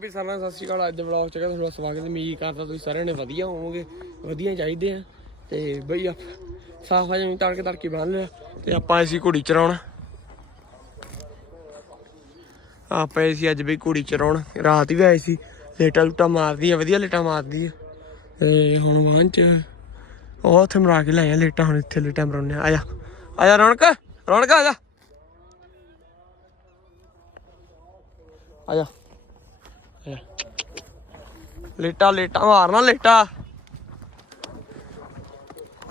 ਵੀ ਸਾਰਿਆਂ ਨੂੰ ਸਤਿ ਸ਼੍ਰੀ ਅਕਾਲ। ਅੱਜ ਦੇ ਵਲੌਗ ਚ ਤੁਹਾਡਾ ਸਵਾਗਤ ਹੈ। ਉਮੀਦ ਕਰਦਾ ਤੁਸੀਂ ਸਾਰਿਆਂ ਨੇ ਵਧੀਆ ਹੋਵੋਗੇ, ਵਧੀਆ ਚਾਹੀਦੇ ਆ। ਤੇ ਬਈ ਆਪ ਸਾਫਾ ਜਿਵੇਂ ਤੜਕੇ ਤੜਕੇ ਬੰਨ ਲਿਆ। ਤੇ ਆਪਾਂ ਅਸੀਂ ਘੋੜੀ ਚਰਾਉਣ। ਆਪਾਂ ਅਸੀਂ ਅੱਜ ਬਈ ਘੋੜੀ ਚਰਾਉਣ। ਰਾਤ ਵੀ ਆਏ ਸੀ। ਲੇਟਾ ਲੁਟਾ ਮਾਰਦੀ ਆ ਵਧੀਆ ਲੇਟਾ ਮਾਰਦੀ ਆ ਤੇ ਹੁਣ ਵਾਂ ਚ ਉਹ ਉੱਥੇ ਮਰਾ ਕੇ ਲਾਇਆ ਲੇਟਾ, ਹੁਣ ਇੱਥੇ ਲੇਟਾ ਮਰਾਉਣੇ ਆ। ਜਾ ਆ ਰੌਣਕ ਰੌਣਕ ਆ ਜਾ। ਲੇਟਾ ਲੇਟਾ ਮਾਰਨਾ ਲੇਟਾ।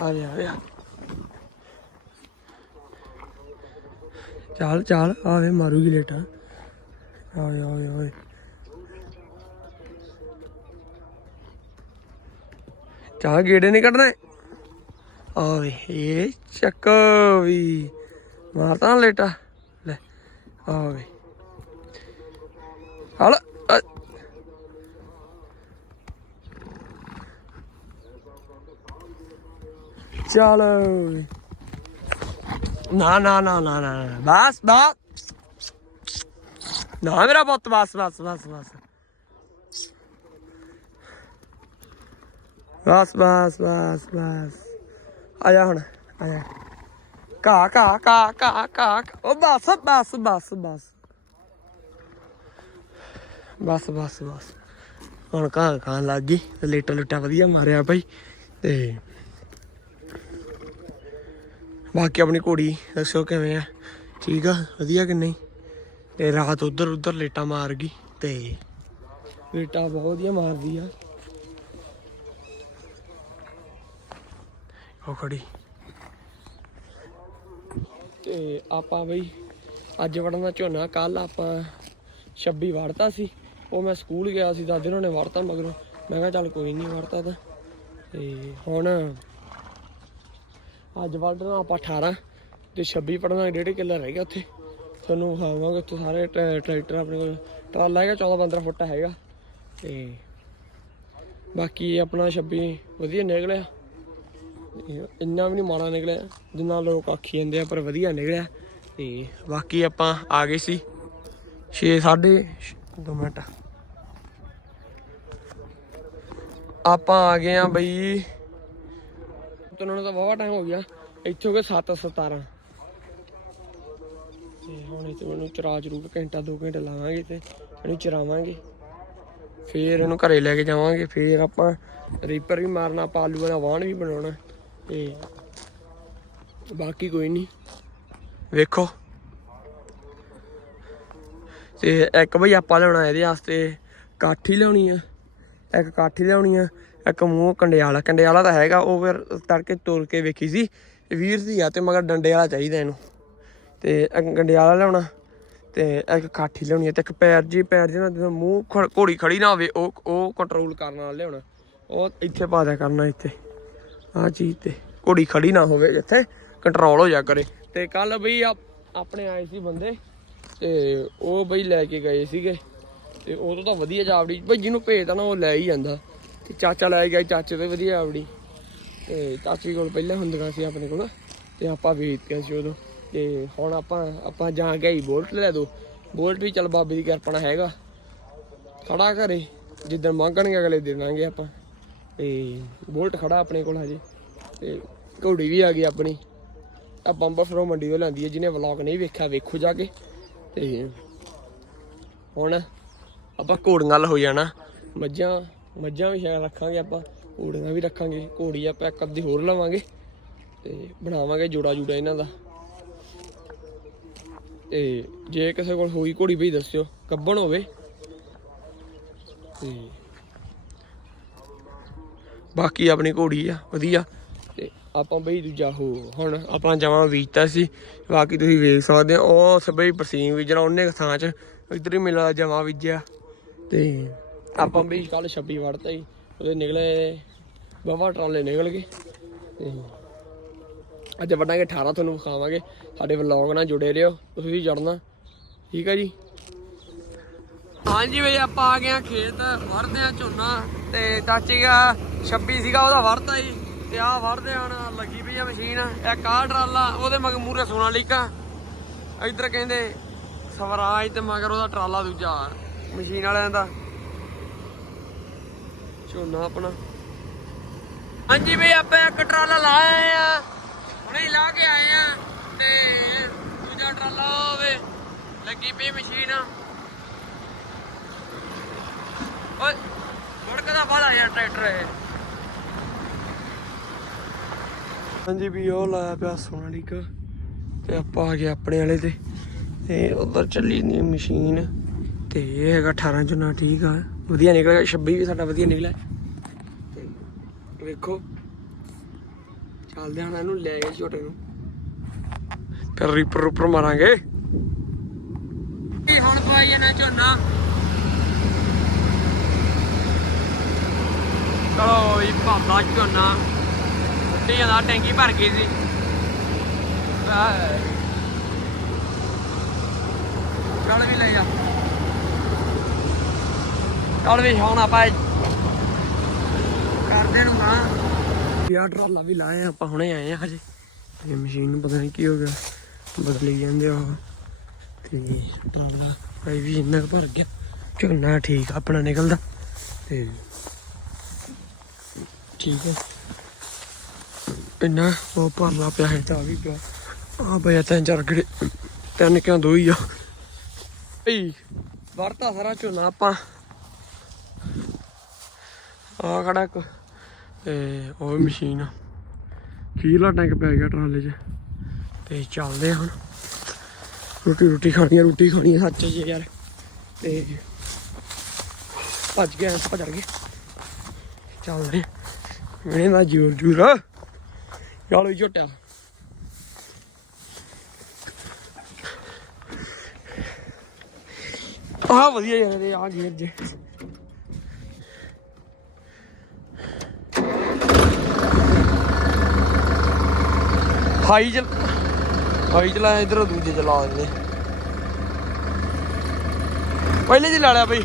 ਆ ਜਾ, ਆ ਚੱਲ ਚੱਲ, ਆਵੇ, ਮਾਰੂਗੀ ਲੇਟਾ। ਆਏ ਆਵੇ ਆਵੇ। ਚਾਹ ਗੇੜੇ ਨਹੀਂ ਕੱਢਣੇ? ਆਵੇ, ਇਹ ਚੱਕ ਵੀ। ਮਾਰਤਾ ਨਾ ਲੇਟਾ। ਲੈ, ਆਵੇ। ਹਲ ਚੱਲ। ਨਾ ਨਾ ਨਾ ਨਾ ਨਾ ਬਸ ਬਸ। ਨਾ ਮੇਰਾ ਪੁੱਤ, ਬਸ ਬਸ ਬਸ ਬਸ। ਬਸ ਬਸ ਬਸ ਬਸ। ਆ ਜਾ ਹੁਣ, ਆ ਜਾ। ਕਾ ਕਾ ਕਾ ਕਾ ਕਾ ਉਹ ਬਸ ਬਸ ਬਸ ਬਸ। ਬਸ ਬਸ ਬਸ। ਹੁਣ ਕਾਂ ਖਾਣ ਲੱਗ ਗਈ। ਲੇਟਾ ਲੁੱਟਾ ਵਧੀਆ ਮਾਰਿਆ ਭਾਈ। ਤੇ ਬਾਕੀ ਆਪਣੀ ਘੋੜੀ, ਦੱਸੋ ਕਿਵੇਂ ਆ? ਠੀਕ ਆ? ਵਧੀਆ ਕਿ ਨਹੀਂ? ਤੇ ਰਾਤ ਉਧਰ ਉਧਰ ਲੇਟਾ ਮਾਰ ਗਈ ਤੇ ਲੇਟਾ ਬਹੁਤ ਵਧੀਆ ਮਾਰਦੀ ਆ। ਉਹ ਖੜੀ। ਤੇ ਆਪਾਂ ਬਈ ਅੱਜ ਵੜਨਾ ਝੋਨਾ ਕੱਲ ਆਪਾਂ 26 ਵੜਤਾ ਸੀ। ਉਹ ਮੈਂ ਸਕੂਲ ਗਿਆ ਸੀ ਦਾਦੇ ਹੋਣਾ ਨੇ ਵੜਤਾ ਮਗਰੋਂ। ਮੈਂ ਕਿਹਾ ਚੱਲ ਕੋਈ ਨਹੀਂ, ਵੜਤਾ ਤਾਂ। ਤੇ ਹੁਣ ਅੱਜ ਵੜਨਾ ਆਪਾਂ 18 ਤੇ 26 ਪੜਨਾ ਡੇਢ ਕਿੱਲਾ ਰਹਿ ਗਿਆ ਉੱਥੇ। ਤੁਹਾਨੂੰ ਵਿਖਾਵਾਂਗੇ ਉੱਥੇ ਸਾਰੇ ਟਰੈ- ਟਰੈਕਟਰ ਆਪਣੇ ਕੋਲ। ਟਰਾਲਾ ਹੈਗਾ 14 15 ਫੁੱਟ ਹੈਗਾ। ਤੇ ਬਾਕੀ ਆਪਣਾ 26 ਵਧੀਆ ਨਿਕਲਿਆ। ਇੰਨਾ ਵੀ ਨਹੀਂ ਮਾੜਾ ਨਿਕਲਿਆ, ਜਿੰਨਾ ਲੋਕ ਆਖੀ ਜਾਂਦੇ ਆ, ਪਰ ਵਧੀਆ ਨਿਕਲਿਆ। ਤੇ ਬਾਕੀ ਆਪਾਂ ਆ ਗਏ ਸੀ 6 ਸਾਢੇ 2 ਮਿੰਟ। ਆਪਾਂ ਆ ਗਏ ਆ ਬਈ ਉਹਨਾਂ ਨੂੰ ਤਾਂ ਬਹੁਤ ਟਾਈਮ ਹੋ ਗਿਆ। ਇੱਥੇ ਹੋ ਗਏ 7 17 ਤੇ ਹੁਣ ਇੱਥੇ ਮੈਨੂੰ ਚਰਾ ਚਰੂ ਕੇ ਘੰਟਾ 2 ਘੰਟੇ ਲਾਵਾਂਗੇ ਤੇ ਇਹਨੂੰ ਚਰਾਵਾਂਗੇ। ਫੇਰ ਇਹਨੂੰ ਘਰੇ ਲੈ ਕੇ ਜਾਵਾਂਗੇ, ਫੇਰ ਆਪਾਂ ਰੀਪਰ ਵੀ ਮਾਰਨਾ ਪਾਲੂਆਂ ਦਾ ਵਾਹਣ ਵੀ ਬਣਾਉਣਾ, ਤੇ ਬਾਕੀ ਕੋਈ ਨਹੀਂ ਵੇਖੋ। ਤੇ ਇੱਕ ਬਈ ਆਪਾਂ ਲਿਆਉਣਾ ਇਹਦੇ ਵਾਸਤੇ, ਕਾਠੀ ਲਿਆਉਣੀ ਆ, ਇੱਕ ਕਾਠੀ ਲਿਆਉਣੀ ਆ ਇੱਕ ਮੂੰਹ ਕੰਡਿਆਲਾ ਕੰਡਿਆਲਾ ਤਾਂ ਹੈਗਾ, ਉਹ ਫਿਰ ਤੜਕੇ ਤੋਲ ਕੇ ਵੇਖੀ ਸੀ ਵੀਰ ਸੀ ਆ ਤੇ ਮਗਰ ਡੰਡੇ ਵਾਲਾ ਚਾਹੀਦਾ ਇਹਨੂੰ। ਤੇ ਇੱਕ ਕੰਡਿਆਲਾ ਲਿਆਉਣਾ, ਤੇ ਇੱਕ ਕਾਠੀ ਲਿਆਉਣੀ ਆ ਤੇ ਇੱਕ ਪੈਰ ਜੀ ਪੈਰ ਜਿਹਨਾਂ ਜਦੋਂ ਮੂੰਹ ਖੜ- ਘੋੜੀ ਖੜੀ ਨਾ ਹੋਵੇ, ਉਹ ਉਹ ਕੰਟਰੋਲ ਕਰਨ ਵਾਲਾ ਲਿਆਉਣਾ। ਉਹ ਇੱਥੇ ਪਾ ਦਿਆ ਕਰਨਾ ਇੱਥੇ। ਆ ਚੀਜ਼ ਤੇ, ਘੋੜੀ ਖੜੀ ਨਾ ਹੋਵੇ ਇੱਥੇ ਕੰਟਰੋਲ ਹੋ ਜਾ ਕਰੇ। ਤੇ ਕੱਲ ਬਈ ਆਪਣੇ ਆਏ ਸੀ ਬੰਦੇ, ਤੇ ਉਹ ਬਈ ਲੈ ਕੇ ਗਏ ਸੀਗੇ, ਤੇ ਉਦੋਂ ਤਾਂ ਵਧੀਆ ਜਾਵੜੀ, ਬਈ ਜਿਹਨੂੰ ਭੇਜਦਾ ਨਾ ਉਹ ਲੈ ਹੀ ਜਾਂਦਾ। ਤੇ ਚਾਚਾ ਲੈ ਗਿਆ ਚਾਚੇ ਤੇ ਵਧੀਆ ਆਵੜੀ ਤੇ ਚਾਚੀ ਕੋਲ ਪਹਿਲਾਂ ਹੁੰਦੀਆਂ ਸੀ ਆਪਣੇ ਕੋਲ, ਤੇ ਆਪਾਂ ਵੇਚਤੀਆਂ ਸੀ ਉਦੋਂ। ਤੇ ਹੁਣ ਆਪਾਂ ਆਪਾਂ ਜਾ ਕੇ ਹੀ ਬੋਲਟ ਲੈ ਦੋ। ਬੋਲਟ ਵੀ ਚੱਲ ਬਾਬੇ ਦੀ ਕਿਰਪਾ ਹੈਗਾ। ਖੜਾ ਘਰੇ, ਜਿੱਦਣ ਮੰਗਣਗੇ ਅਗਲੇ ਦੇ ਦਾਂਗੇ ਆਪਾਂ। ਤੇ ਬੋਲਟ ਖੜਾ ਆਪਣੇ ਕੋਲ ਹਜੇ। ਤੇ ਘੋੜੀ ਵੀ ਆ ਗਈ ਆਪਣੀ। ਆ ਬੰਬਰ ਫਰੋ ਮੰਡੀ ਤੋਂ ਲੈਂਦੀ ਹੈ, ਜਿਹਨੇ ਵਲੌਗ ਨਹੀਂ ਵੇਖਿਆ, ਵੇਖੋ ਜਾ ਕੇ। ਤੇ ਹੁਣ ਆਪਾਂ ਘੋੜੀਆਂ ਨਾਲ ਹੋ ਜਾਣਾ। ਮੱਝਾਂ ਮੱਝਾਂ ਵੀ ਸ਼ਾਇਦ ਰੱਖਾਂਗੇ ਆਪਾਂ, ਘੋੜੀਆਂ ਵੀ ਰੱਖਾਂਗੇ, ਘੋੜੀ ਆਪਾਂ ਇੱਕ ਅੱਧੀ ਹੋਰ ਲਵਾਂਗੇ ਤੇ ਬਣਾਵਾਂਗੇ ਜੋੜਾ ਜੂੜਾ ਇਹਨਾਂ ਦਾ। ਤੇ ਜੇ ਕਿਸੇ ਕੋਲ ਹੋਈ ਘੋੜੀ ਬਈ ਦੱਸਿਓ ਕੱਬਣ ਹੋਵੇ। ਤੇ ਬਾਕੀ ਆਪਣੀ ਘੋੜੀ ਆ, ਵਧੀਆ। ਤੇ ਆਪਾਂ ਬਈ ਦੂਜਾ ਹੋ, ਹੁਣ ਆਪਾਂ ਜਮਾਂ ਵੇਚਤਾ ਸੀ, ਬਾਕੀ ਤੁਸੀਂ ਵੇਖ ਸਕਦੇ ਹੋ, ਉਹ ਸਭੇ ਪਰਸੀਮ ਵਿਜਣਾ ਉਹਨੇ ਥਾਂ ਚ ਇਧਰ ਹੀ ਮਿਲਾ ਜਮਾ ਵਿਜਿਆ। ਤੇ ਆਪਾਂ ਬਈ ਕੱਲ 26 ਵੜਤਾ ਸੀ ਉਹਦੇ ਨਿਕਲੇ ਬਾਵਾ ਟਰਾਲੇ ਨਿਕਲ ਗਏ। ਤੇ ਅੱਜ ਵੱਡਾਂਗੇ 18 ਤੁਹਾਨੂੰ ਵਿਖਾਵਾਂਗੇ। ਸਾਡੇ ਵਲੌਗ ਨਾਲ ਜੁੜੇ ਰਹੋ, ਤੁਸੀਂ ਵੀ ਜੁੜਨਾ। ਠੀਕ ਹੈ ਜੀ? ਹਾਂਜੀ ਬਈ, ਆਪਾਂ ਆ ਗਏ ਆ ਖੇਤ ਵਰਦੇ ਆ ਝੋਨਾ। ਤੇ ਚਾਚੀ ਦਾ 26 ਸੀਗਾ, ਉਹਦਾ ਵਰਤਾ ਜੀ। ਤੇ ਆ ਵਰਦੇ ਹੁਣ, ਲੱਗੀ ਪਈ ਆ ਮਸ਼ੀਨ। ਇਹ ਆਹ ਟਰਾਲਾ, ਉਹਦੇ ਮਗਰ ਮੂਰੇ ਸੋਨਾਲੀਕਾ ਇੱਧਰ ਕਹਿੰਦੇ, ਸਵਰਾਜ ਤੇ ਮਗਰ ਉਹਦਾ ਟਰਾਲਾ ਦੂਜਾ, ਮਸ਼ੀਨ ਵਾਲਿਆਂ ਦਾ। ਝੋਨਾ ਆਪਣਾ। ਹਾਂਜੀ ਵੀ ਆਪਾਂ ਇੱਕ ਟਰਾਲਾ ਲਾਇਆ ਆ। ਹੁਣੇ ਲਾ ਕੇ ਆਏ ਆ ਤੇ ਦੂਜਾ ਟਰਾਲਾ ਹੋਵੇ ਲੱਗੀ ਪਈ ਮਸ਼ੀਨ। ਓਏ ਮੁੜਕਦਾ ਬਾਲਾ ਯਾਰ ਟਰੈਕਟਰ ਇਹ। ਹਾਂਜੀ ਵੀ ਉਹ ਲਾਇਆ ਪਿਆ ਸੋਨਾਲੀਕਾ ਤੇ ਆਪਾਂ ਆ ਗਏ ਆਪਣੇ ਵਾਲੇ ਤੇ। ਤੇ ਉਧਰ ਚੱਲੀ ਨਹੀਂ ਮਸ਼ੀਨ। ਤੇ ਇਹ ਹੈਗਾ 18 ਚੁਣਾ ਠੀਕ ਆ। ਵਧੀਆ ਨਿਕਲਿਆ 26 ਵੀ ਸਾਡਾ ਵਧੀਆ ਨਿਕਲਿਆ। ਤੇ ਵੇਖੋ, ਚੱਲਦੇ ਹਾਂ ਇਹਨੂੰ ਲੈ ਗਏ ਛੋਟੇ ਨੂੰ। ਫਿਰ ਰੀਪਰ ਰੂਪਰ ਮਾਰਾਂਗੇ। ਹੁਣ ਪਾਈ ਜਾਣਾ ਝੋਨਾ। ਚਲੋ ਇਹ ਭਾਦਾ ਝੋਨਾ। ਤੇ ਦਾ ਟੈਂਕੀ ਭਰ ਗਈ ਸੀ। ਆਹ। ਵੀ ਲੈ ਜਾ। ਚੱਲ ਵੀ ਹੁਣ ਆਪਾਂ ਕਰਦੇ ਨੂੰ ਨਾ ਯਾਰ ਟਰਾਲਾ ਵੀ ਲਾਇਆ ਆਪਾਂ ਹੁਣੇ ਆਏ ਆ ਹਜੇ। ਇਹ ਮਸ਼ੀਨ ਨੂੰ ਪਤਾ ਨਹੀਂ ਕੀ ਹੋ ਗਿਆ ਬਦਲੀ ਜਾਂਦੇ ਆ ਤੇ ਟਰਾਲਾ ਭਾਈ ਵੀ ਇੰਨਾ ਭਰ ਗਿਆ ਝੋਨਾ ਠੀਕ ਆਪਣਾ ਨਿਕਲਦਾ। ਤੇ ਠੀਕ ਹੈ ਇੰਨਾ ਉਹ ਭਰਨਾ ਪਿਆ ਹੈ ਤਾਂ ਵੀ ਪਿਆ। ਆ ਪਿਆ ਤਿੰਨ ਚਾਰ ਗੜੇ। ਤਿੰਨ ਕਿਉਂ ਦੋ ਹੀ ਆ। ਈ ਵਰਤਾ ਸਾਰਾ ਝੋਨਾ ਆਪਾਂ। ਆ ਖੜਾ ਇੱਕ। ਤੇ ਉਹ ਵੀ ਮਸ਼ੀਨ ਆ। ਖੀਰਲਾ ਟੈਂਕ ਪੈ ਗਿਆ ਟਰਾਲੇ 'ਚ। ਤੇ ਚੱਲਦੇ ਆ ਹੁਣ। ਰੋਟੀ ਰੋਟੀ ਖਾਣੀ ਆ, ਰੋਟੀ ਖਾਣੀ ਆ ਸੱਚ ਜੀ ਯਾਰ। ਤੇ ਭੱਜ ਗਏ ਭੱਜ ਗਏ। ਚੱਲਦੇ ਮੇਰੇ ਨਾਲ ਜੂਰ ਜੂਰ। ਚਲੋ ਝੋਟਿਆ। ਆ ਵਧੀਆ ਯਾਰ, ਇਹ ਆ ਗੇਰ ਜੇ ਹਾਈ ਚਲ, ਹਾਈ ਚਲਾ, ਇਧਰ ਦੂਜੇ ਚਲਾ ਦਿੰਦੇ ਪਹਿਲੇ ਜੀ ਲਾ ਲਿਆ ਬਈ।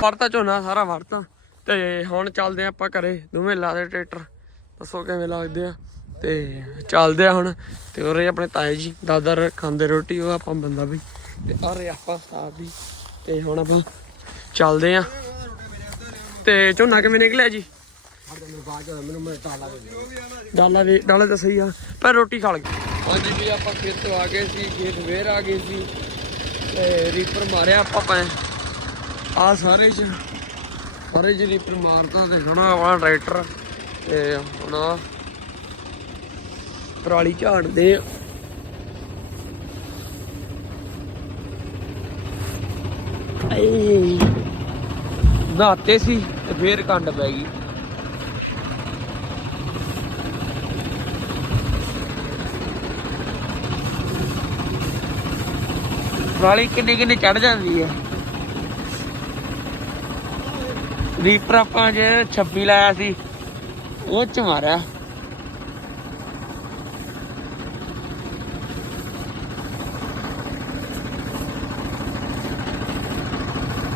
ਵਰਤਾ ਝੋਨਾ, ਸਾਰਾ ਵਰਤਾ। ਤੇ ਹੁਣ ਚੱਲਦੇ ਆ ਆਪਾਂ ਘਰੇ, ਦੋਵੇਂ ਲਾ ਦੇ ਟਰੈਕਟਰ। ਦੱਸੋ ਕਿਵੇਂ ਲੱਗਦੇ ਆ। ਤੇ ਚੱਲਦੇ ਆ ਹੁਣ। ਤੇ ਉਰੇ ਆਪਣੇ ਤਾਏ ਜੀ ਦਾਦਾ ਖਾਂਦੇ ਰੋਟੀ, ਉਹ ਆਪਾਂ ਬੰਦਾ ਵੀ ਤੇ ਅਰੇ ਆਪਾਂ ਸਾਹ ਵੀ ਤੇ ਹੁਣ ਆਪਾਂ ਚੱਲਦੇ ਆ। ਤੇ ਝੋਨਾ ਕਿਵੇਂ ਨਿਕਲਿਆ ਜੀ? ਡਾਲਾ ਦੇ ਡਾਲਾ ਤਾਂ ਸਹੀ ਆ, ਪਰ ਰੋਟੀ ਖਾ ਲਗੇ ਹਾਂਜੀ ਵੀ ਆਪਾਂ ਖੇਤ ਤੋਂ ਆ ਗਏ ਸੀ, ਖੇਤ ਵੇਰ ਆ ਗਏ ਸੀ, ਤੇ ਰੀਪਰ ਮਾਰਿਆ ਆਪਾਂ ਪੈ ਆ ਸਾਰੇ ਚ ਸਾਰੇ ਚ ਰੀਪਰ ਮਾਰਦਾ ਤੇ ਹੁਣ ਆਹ ਟਰੈਕਟਰ ਤੇ ਹੁਣ ਆਹ ਪਰਾਲੀ ਝਾੜਦੇ ਆ। ਆਏ। ਸੀ। ਤੇ ਫੇਰ ਕੰਡ ਪੈ ਗਈ। ਪਰਾਲੀ ਕਿੰਨੀ ਕਿੰਨੀ ਚੜ ਜਾਂਦੀ ਹੈ। ਰੀਪਰ ਆਪਾਂ ਜੇ 26 ਲਾਇਆ ਸੀ, ਉਹ ਚ ਮਾਰਿਆ।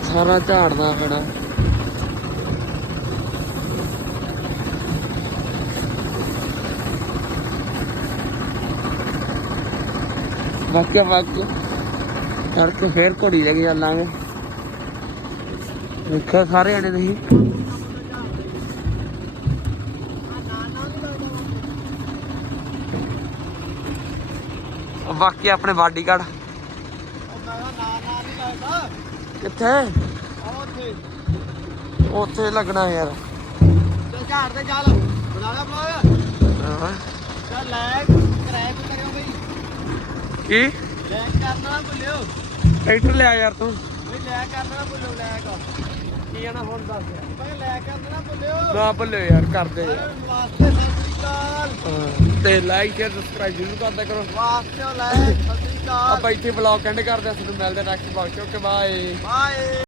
ਸਾਰਾ ਝਾੜਦਾ ਪੈਣਾ। ਖੜਾ ਬਾਕੀ ਬਾਕੀ ਕਰਕੇ ਫੇਰ ਘੋੜੀ ਲੈ ਕੇ ਚੱਲਾਂਗੇ। ਵੇਖਿਆ ਸਾਰੇ ਜਣੇ ਤੁਸੀਂ? ਬਾਕੀ ਆਪਣੇ ਬਾਡੀਗਾਰਡ। ਕਿੱਥੇ? ਉੱਥੇ ਲੱਗਣਾ ਯਾਰ। ਚੱਲ ਝਾੜ ਤੇ ਚੱਲ। ਬਣਾ ਲੈ ਹਾਂ। ਚੱਲ ਲਾਇਕ ਕਰਾਇ ਕਰਿਓ। ਕੀ? ਲਾਇਕ ਕਰਨਾ ਭੁੱਲਿਓ। ਟਰੈਕਟਰ ਲਿਆ ਯਾਰ ਤੂੰ। ਬਈ ਲਾਇਕ ਕਰਨਾ ਭੁੱਲਿਓ ਲਾਇਕ ਕੀ ਆਣਾ ਹੁਣ ਦੱਸ ਬਈ ਲਾਇਕ ਕਰਨਾ ਨਾ ਭੁੱਲਿਓ। ਨਾ ਭੁੱਲਿਓ ਯਾਰ ਕਰਦੇ ਯਾਰ ਵਾਸਤੇ ਸਤਿ ਸ੍ਰੀ ਅਕਾਲ। ਹਾਂ। ਤੇ ਲਾਈਕ ਸ਼ੇਅਰ ਸਬਸਕ੍ਰਾਈਬ ਜ਼ਰੂਰ ਕਰਦਾ ਕਰੋ। ਵਾਸਤੇ ਲਾਇਕ ਸਤਿ ਸ੍ਰੀ ਅਕਾਲ। ਆਪਾਂ ਇੱਥੇ ਵਲੌਗ ਐਂਡ ਕਰਦੇ ਹਾਂ ਤੁਹਾਨੂੰ ਮਿਲਦੇ ਨੈਕਸਟ ਵਲੌਗ ਚ। Okay bye bye